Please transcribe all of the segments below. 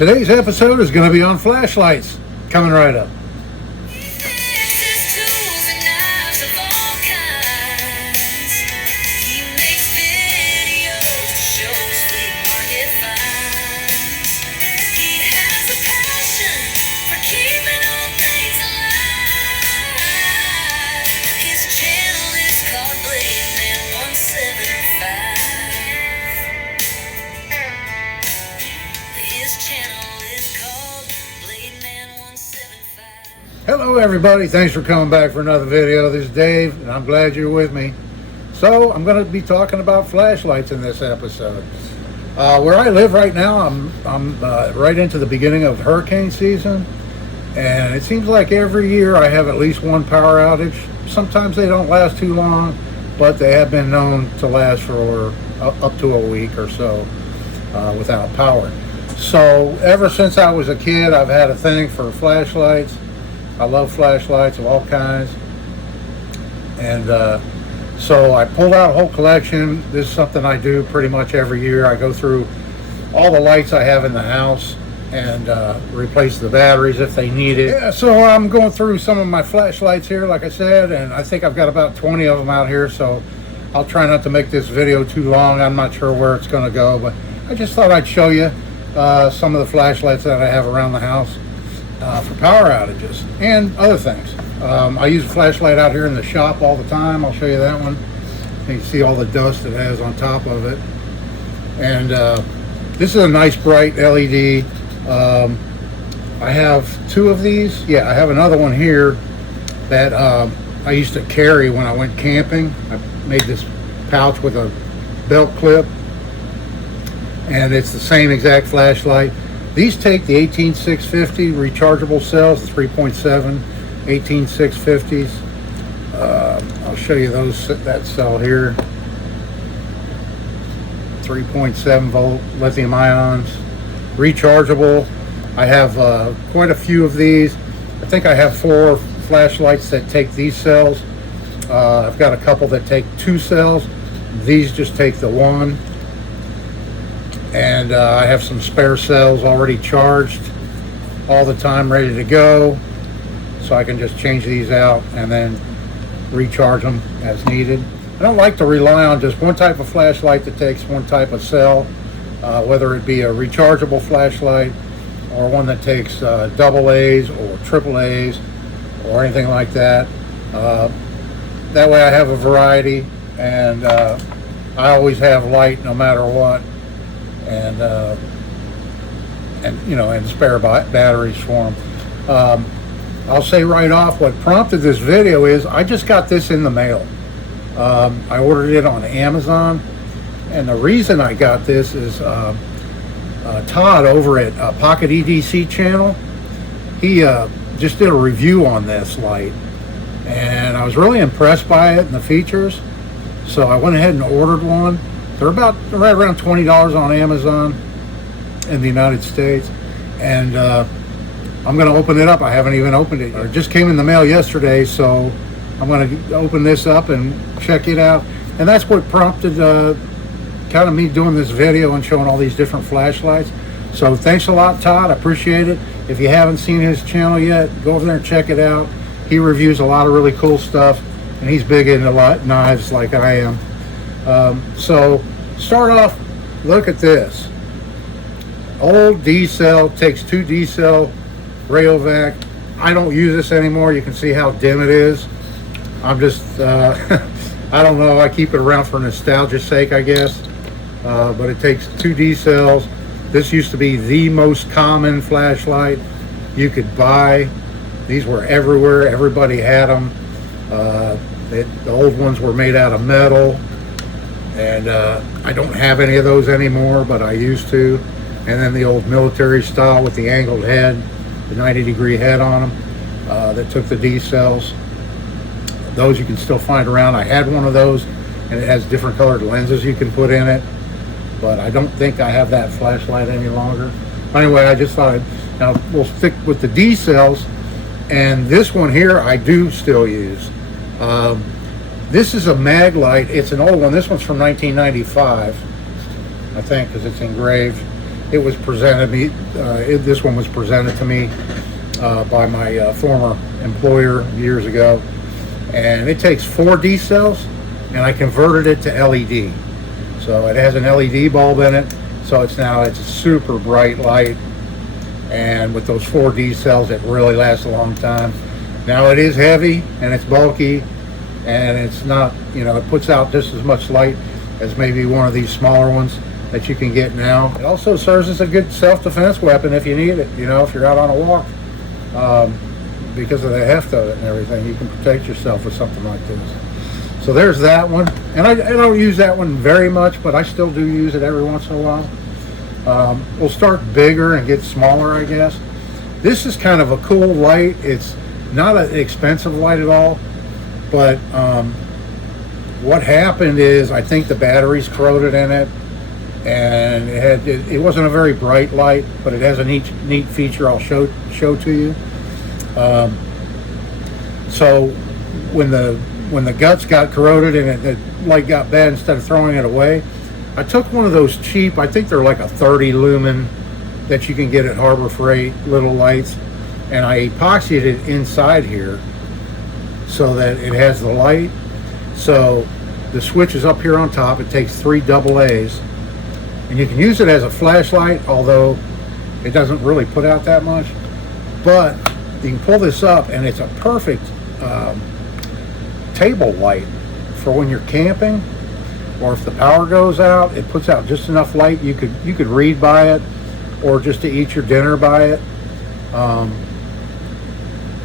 Today's episode is going to be on flashlights. Coming right up. Hello everybody, thanks for coming back for another video. This is Dave and I'm glad you're with me. So I'm going to be talking about flashlights in this episode. Where I live right now, I'm right into the beginning of hurricane season, and it seems like every year I have at least one power outage. Sometimes they don't last too long, but they have been known to last for up to a week or so without power. So ever since I was a kid, I've had a thing for flashlights. I love flashlights of all kinds, and so I pulled out a whole collection. This is something I do pretty much every year. I go through all the lights I have in the house and replace the batteries if they need it. Yeah, so I'm going through some of my flashlights here, like I said, and I think I've got about 20 of them out here, so I'll try not to make this video too long. I'm not sure where it's going to go, but I just thought I'd show you some of the flashlights that I have around the house for power outages and other things. I use a flashlight out here in the shop all the time. I'll show you that one. You can see all the dust it has on top of it. And this is a nice bright LED. I have two of these. Yeah, I have another one here that I used to carry when I went camping. I made this pouch with a belt clip, and it's the same exact flashlight. These take the 18650 rechargeable cells, 3.7 18650s. I'll show you that cell here. 3.7 volt lithium ions, rechargeable. I have quite a few of these. I think I have 4 flashlights that take these cells. I've got a couple that take 2 cells. These just take the 1. And I have some spare cells already charged all the time, ready to go, so I can just change these out and then recharge them as needed. I don't like to rely on just one type of flashlight that takes one type of cell, whether it be a rechargeable flashlight or one that takes double A's or triple A's or anything like that. That way I have a variety, and I always have light no matter what. And you know, and spare batteries for them. I'll say right off, what prompted this video is I just got this in the mail. I ordered it on Amazon, and the reason I got this is Todd over at Pocket EDC channel. He just did a review on this light, and I was really impressed by it and the features. So I went ahead and ordered one. They're right around $20 on Amazon in the United States, and I'm going to open it up. I haven't even opened it. It just came in the mail yesterday, so I'm going to open this up and check it out. And that's what prompted kind of me doing this video and showing all these different flashlights. So thanks a lot, Todd. I appreciate it. If you haven't seen his channel yet, go over there and check it out. He reviews a lot of really cool stuff, and he's big into knives like I am. So start off, look at this old D-cell, takes 2 D-cell Rayovac. I don't use this anymore. You can see how dim it is. I'm just I don't know, I keep it around for nostalgia's sake, I guess. But it takes 2 D-cells. This used to be the most common flashlight you could buy. These were everywhere. Everybody had them. The old ones were made out of metal. And I don't have any of those anymore, but I used to. And then the old military style with the angled head, the 90-degree head on them, that took the D cells. Those you can still find around. I had one of those, and it has different colored lenses you can put in it, but I don't think I have that flashlight any longer. Anyway, I just thought now we'll stick with the D cells, and this one here I do still use. This is a Maglite. It's an old one. This one's from 1995, I think, because it's engraved. It was presented me. This one was presented to me by my former employer years ago, and it takes 4 D cells, and I converted it to LED. So it has an LED bulb in it, so it's a super bright light, and with those 4 D cells, it really lasts a long time. Now it is heavy and it's bulky, and it's not, it puts out just as much light as maybe one of these smaller ones that you can get now. It also serves as a good self-defense weapon if you need it, if you're out on a walk. Because of the heft of it and everything, you can protect yourself with something like this. So there's that one, and I don't use that one very much, but I still do use it every once in a while. We'll start bigger and get smaller, I guess. This is kind of a cool light. It's not an expensive light at all, but what happened is I think the batteries corroded in it, and it wasn't a very bright light, but it has a neat feature I'll show to you. So when the guts got corroded and the light got bad, instead of throwing it away, I took one of those cheap, I think they're like a 30 lumen that you can get at Harbor Freight, little lights, and I epoxied it inside here so that it has the light. So the switch is up here on top. It takes 3 AA's, and you can use it as a flashlight, although it doesn't really put out that much. But you can pull this up, and it's a perfect table light for when you're camping, or if the power goes out. It puts out just enough light you could read by it, or just to eat your dinner by it.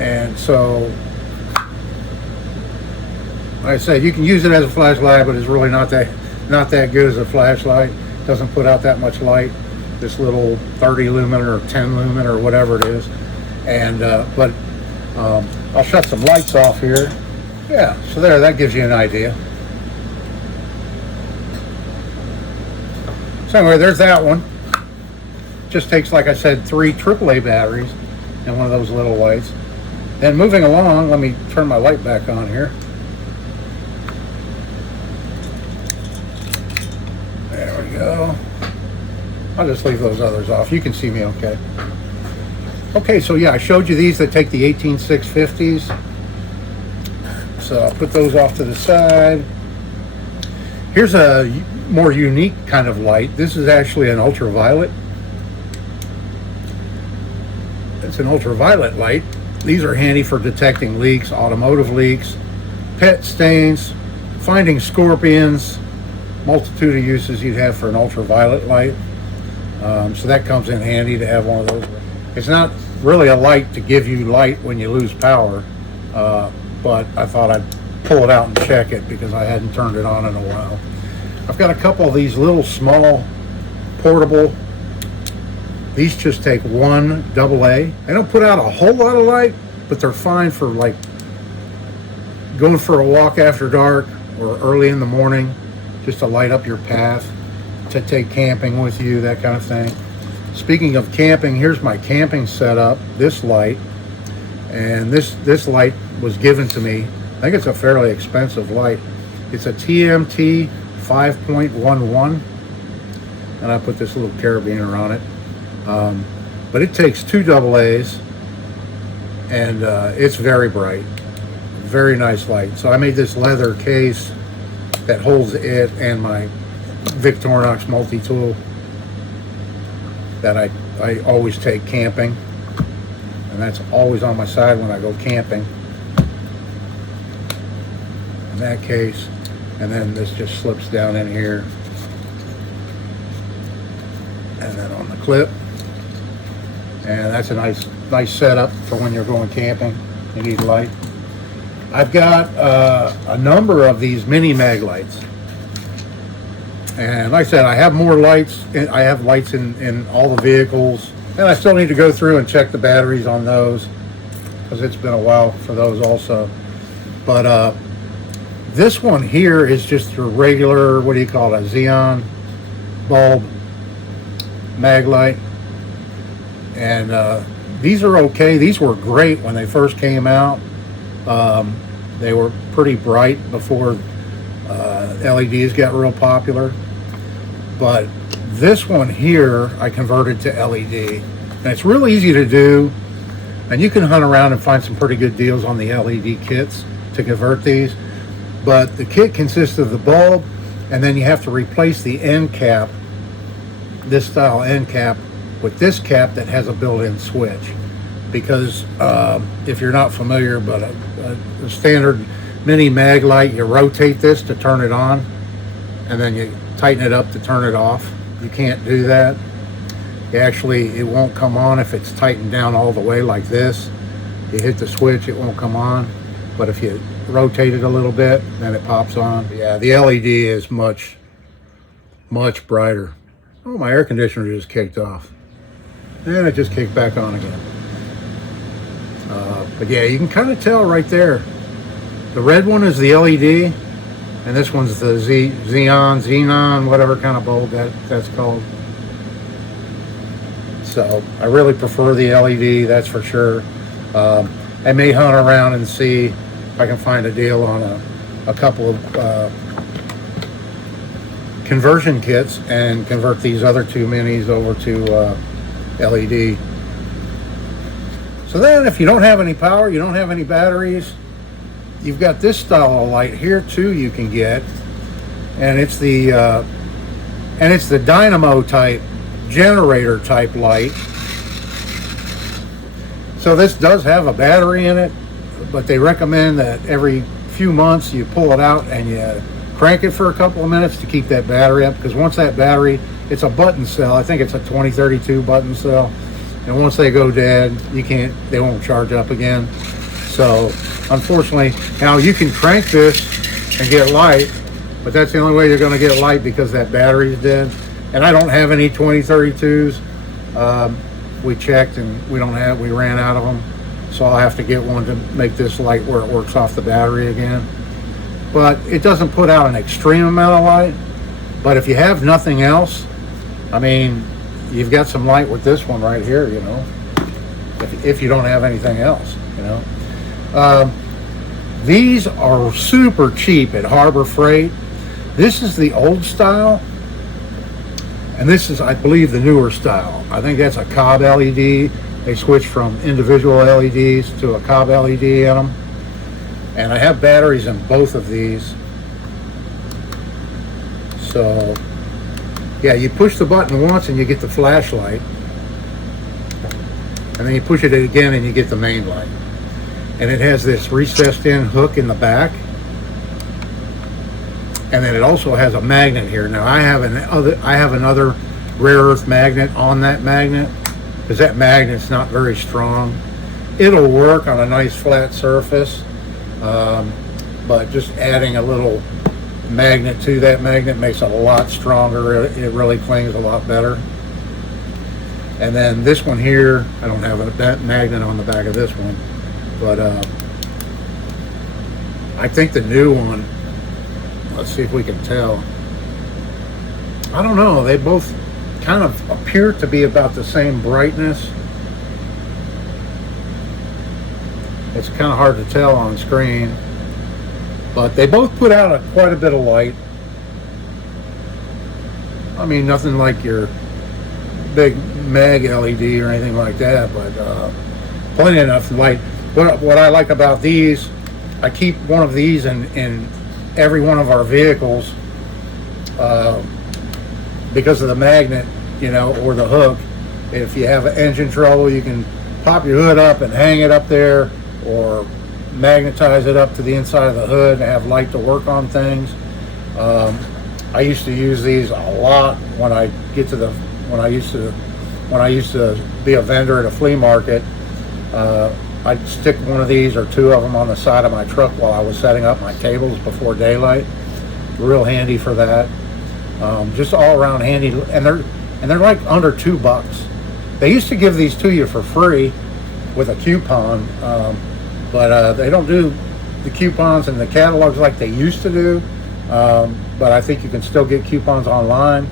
And so, like I said, you can use it as a flashlight, but it's really not that good as a flashlight. It doesn't put out that much light. This little 30 lumen or 10 lumen or whatever it is. And but I'll shut some lights off here. Yeah, so that gives you an idea. So anyway, there's that one. Just takes, like I said, 3 AAA batteries and one of those little lights. Then moving along, let me turn my light back on here. There we go. I'll just leave those others off. You can see me okay. Okay, so yeah, I showed you these that take the 18650s. So I'll put those off to the side. Here's a more unique kind of light. This is actually an ultraviolet. It's an ultraviolet light. These are handy for detecting leaks, automotive leaks, pet stains, finding scorpions, multitude of uses you'd have for an ultraviolet light. So that comes in handy to have one of those. It's not really a light to give you light when you lose power, but I thought I'd pull it out and check it because I hadn't turned it on in a while. I've got a couple of these little small portable. These just take 1 AA. They don't put out a whole lot of light, but they're fine for like going for a walk after dark or early in the morning, just to light up your path, to take camping with you, that kind of thing. Speaking of camping, here's my camping setup, this light. And this light was given to me. I think it's a fairly expensive light. It's a TMT 5.11, and I put this little carabiner on it. But it takes 2 AA's, and it's very bright, very nice light. So I made this leather case that holds it and my Victorinox multi-tool that I always take camping, and that's always on my side when I go camping. In that case, and then this just slips down in here, and then on the clip. And that's a nice setup for when you're going camping. You need light. I've got a number of these mini mag lights, and like I said, I have more lights. I have lights in all the vehicles, and I still need to go through and check the batteries on those because it's been a while for those also. But this one here is just a regular, what do you call it, a xenon bulb mag light. And these are okay. These were great when they first came out. They were pretty bright before LEDs got real popular. But This one here I converted to LED, and it's real easy to do, and you can hunt around and find some pretty good deals on the LED kits to convert these. But the kit consists of the bulb, and then you have to replace the end cap, this style end cap, with this cap that has a built-in switch. Because if you're not familiar, but a standard mini mag light, you rotate this to turn it on, and then you tighten it up to turn it off. You can't do that. Actually, it won't come on if it's tightened down all the way like this. You hit the switch, it won't come on. But if you rotate it a little bit, then it pops on. Yeah, the LED is much brighter. Oh, my air conditioner just kicked off. And it just kicked back on again. But yeah, you can kind of tell right there. The red one is the LED, and this one's the Xenon, whatever kind of bulb that's called. So I really prefer the LED, that's for sure. I may hunt around and see if I can find a deal on a couple of conversion kits and convert these other two minis over to LED. So then if you don't have any power, you don't have any batteries, you've got this style of light here too you can get, and it's the dynamo type, generator type light. So this does have a battery in it, but they recommend that every few months you pull it out and you crank it for a couple of minutes to keep that battery up, because once that battery, it's a button cell, I think it's a 2032 button cell, and once they go dead, they won't charge up again. So unfortunately, now you can crank this and get light, but that's the only way you're going to get light because that battery's dead. And I don't have any 2032s. We checked and we ran out of them. So I'll have to get one to make this light where it works off the battery again. But it doesn't put out an extreme amount of light. But if you have nothing else, I mean, you've got some light with this one right here, you know, if you don't have anything else, you know. These are super cheap at Harbor Freight. This is the old style, and this is, I believe, the newer style. I think that's a Cobb LED. They switched from individual LEDs to a Cobb LED in them. And I have batteries in both of these. So, yeah, you push the button once and you get the flashlight. And then you push it again and you get the main light. And it has this recessed in hook in the back. And then it also has a magnet here. Now I have another rare earth magnet on that magnet, because that magnet's not very strong. It'll work on a nice flat surface, but just adding a little magnet to that magnet makes it a lot stronger. It really clings a lot better. And then this one here, I don't have a magnet on the back of this one, but I think the new one, let's see if we can tell. I don't know, they both kind of appear to be about the same brightness. It's kind of hard to tell on screen, but they both put out quite a bit of light. I mean, nothing like your big mag LED or anything like that, but plenty enough light. What I like about these, I keep one of these in every one of our vehicles because of the magnet, you know, or the hook. If you have engine trouble, you can pop your hood up and hang it up there, or magnetize it up to the inside of the hood and have light to work on things. I used to use these a lot when I used to be a vendor at a flea market. I'd stick one of these or two of them on the side of my truck while I was setting up my tables before daylight. Real handy for that. Just all around handy, and they're like under $2. They used to give these to you for free with a coupon, but they don't do the coupons and the catalogs like they used to do. But I think you can still get coupons online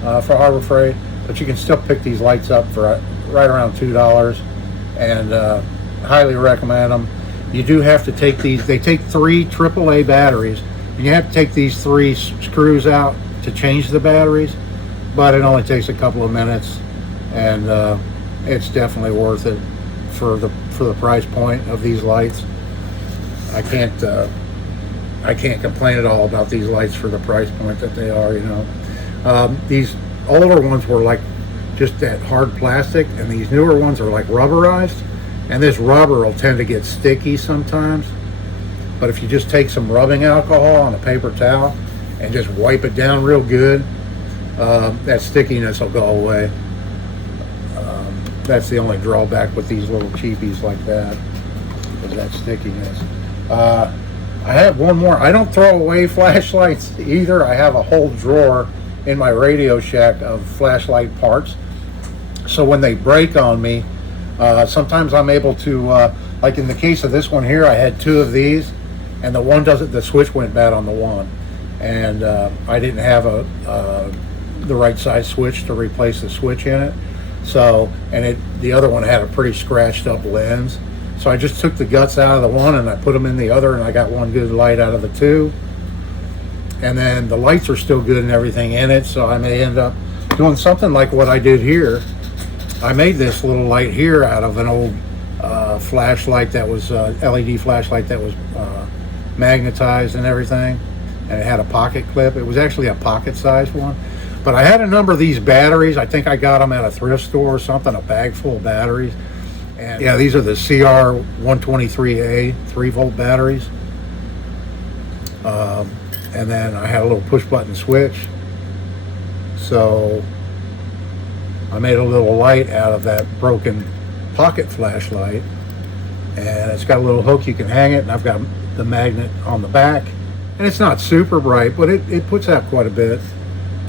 for Harbor Freight, but you can still pick these lights up for right around $2, and highly recommend them. You do have to take these, they take 3 AAA batteries, and you have to take these 3 screws out to change the batteries. but it only takes a couple of minutes, and it's definitely worth it for the price point of these lights. I can't complain at all about these lights for the price point that they are. These older ones were like just that hard plastic, and these newer ones are like rubberized, and this rubber will tend to get sticky sometimes. But if you just take some rubbing alcohol on a paper towel and just wipe it down real good, that stickiness will go away. That's the only drawback with these little cheapies like that, is that stickiness. I have one more. I don't throw away flashlights either. I have a whole drawer in my Radio Shack of flashlight parts. So when they break on me, sometimes I'm able to, like in the case of this one here, I had two of these, and the switch went bad on the one, and I didn't have the right size switch to replace the switch in it. So, and the other one had a pretty scratched up lens. So I just took the guts out of the one and I put them in the other, and I got one good light out of the two. And then the lights are still good and everything in it, so I may end up doing something like what I did here. I made this little light here out of an old flashlight that was LED flashlight that was magnetized and everything, and it had a pocket clip. It was actually a pocket sized one. But I had a number of these batteries. I think I got them at a thrift store or something, a bag full of batteries. And yeah, these are the CR123A 3-volt batteries. And then I had a little push button switch. So I made a little light out of that broken pocket flashlight. And it's got a little hook you can hang it, and I've got the magnet on the back. And it's not super bright, but it puts out quite a bit.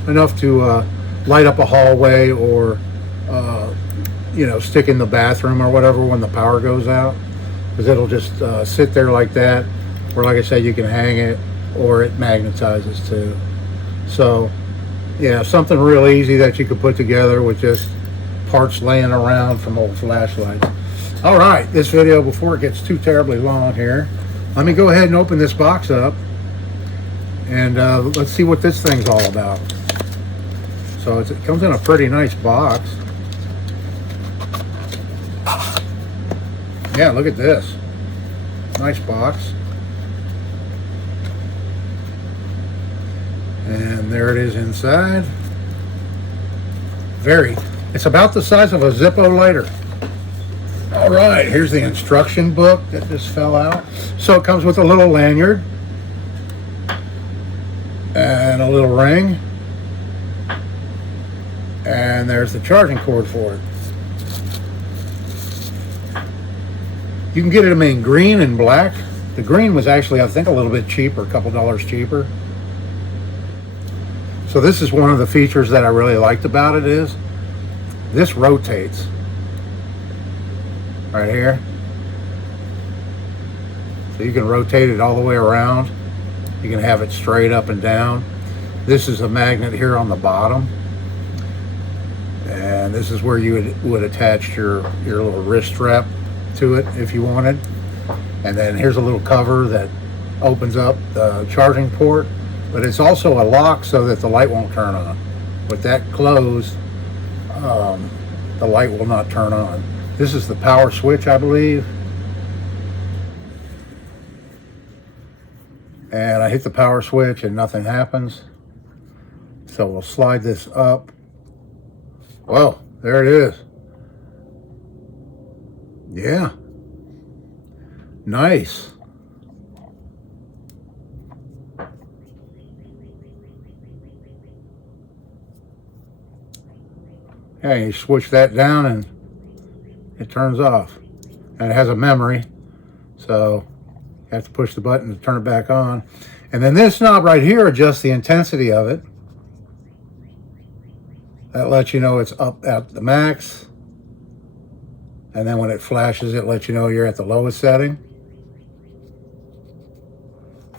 Enough to light up a hallway, or stick in the bathroom or whatever when the power goes out, because it'll just sit there like that, or like I said, you can hang it, or it magnetizes too. So yeah, something real easy that you could put together with just parts laying around from old flashlights. All right, this video, before it gets too terribly long here, let me go ahead and open this box up, and let's see what this thing's all about. So it comes in a pretty nice box. Yeah, look at this. Nice box. And there it is inside. It's about the size of a Zippo lighter. All right, here's the instruction book that just fell out. So it comes with a little lanyard and a little ring. And there's the charging cord for it. You can get them in green and black. The green was actually, I think, a little bit cheaper, a couple dollars cheaper. So this is one of the features that I really liked about it, is this rotates right here. So you can rotate it all the way around. You can have it straight up and down. This is a magnet here on the bottom. And this is where you would attach your little wrist strap to it if you wanted. And then here's a little cover that opens up the charging port, but it's also a lock so that the light won't turn on. With that closed, the light will not turn on. This is the power switch, I believe. And I hit the power switch and nothing happens. So we'll slide this up. Well, there it is. Yeah. Nice. Yeah, you switch that down and it turns off. And it has a memory, so you have to push the button to turn it back on. And then this knob right here adjusts the intensity of it. That lets you know it's up at the max. And then when it flashes, it lets you know you're at the lowest setting.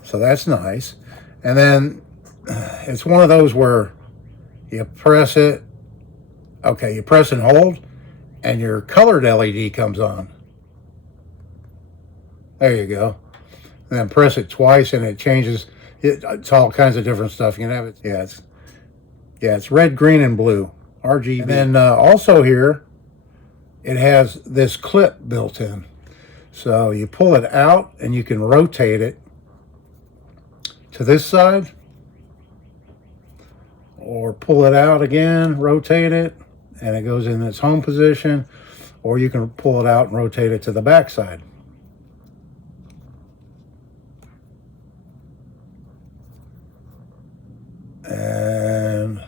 So that's nice. And then it's one of those where you press it. Okay, you press and hold, and your colored LED comes on. There you go. And then press it twice, and it changes. It's all kinds of different stuff. You can have it. Yeah, Yeah, it's red, green, and blue. RGB. And then also here, it has this clip built in. So you pull it out and you can rotate it to this side, or pull it out again, rotate it, and it goes in its home position, or you can pull it out and rotate it to the back side. And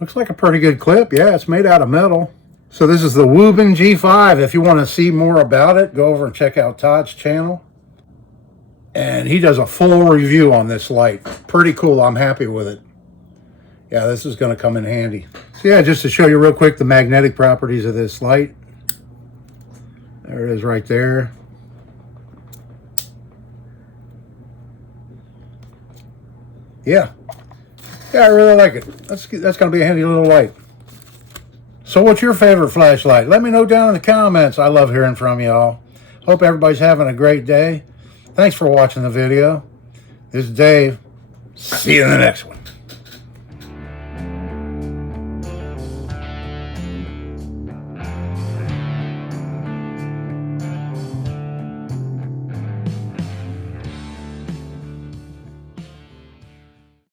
looks like a pretty good clip. Yeah, it's made out of metal. So this is the Wubin G5. If you want to see more about it, go over and check out Todd's channel. And he does a full review on this light. Pretty cool. I'm happy with it. Yeah, this is going to come in handy. So yeah, just to show you real quick the magnetic properties of this light. There it is right there. Yeah, I really like it. That's going to be a handy little light. So what's your favorite flashlight? Let me know down in the comments. I love hearing from y'all. Hope everybody's having a great day. Thanks for watching the video. This is Dave. See you in the next one.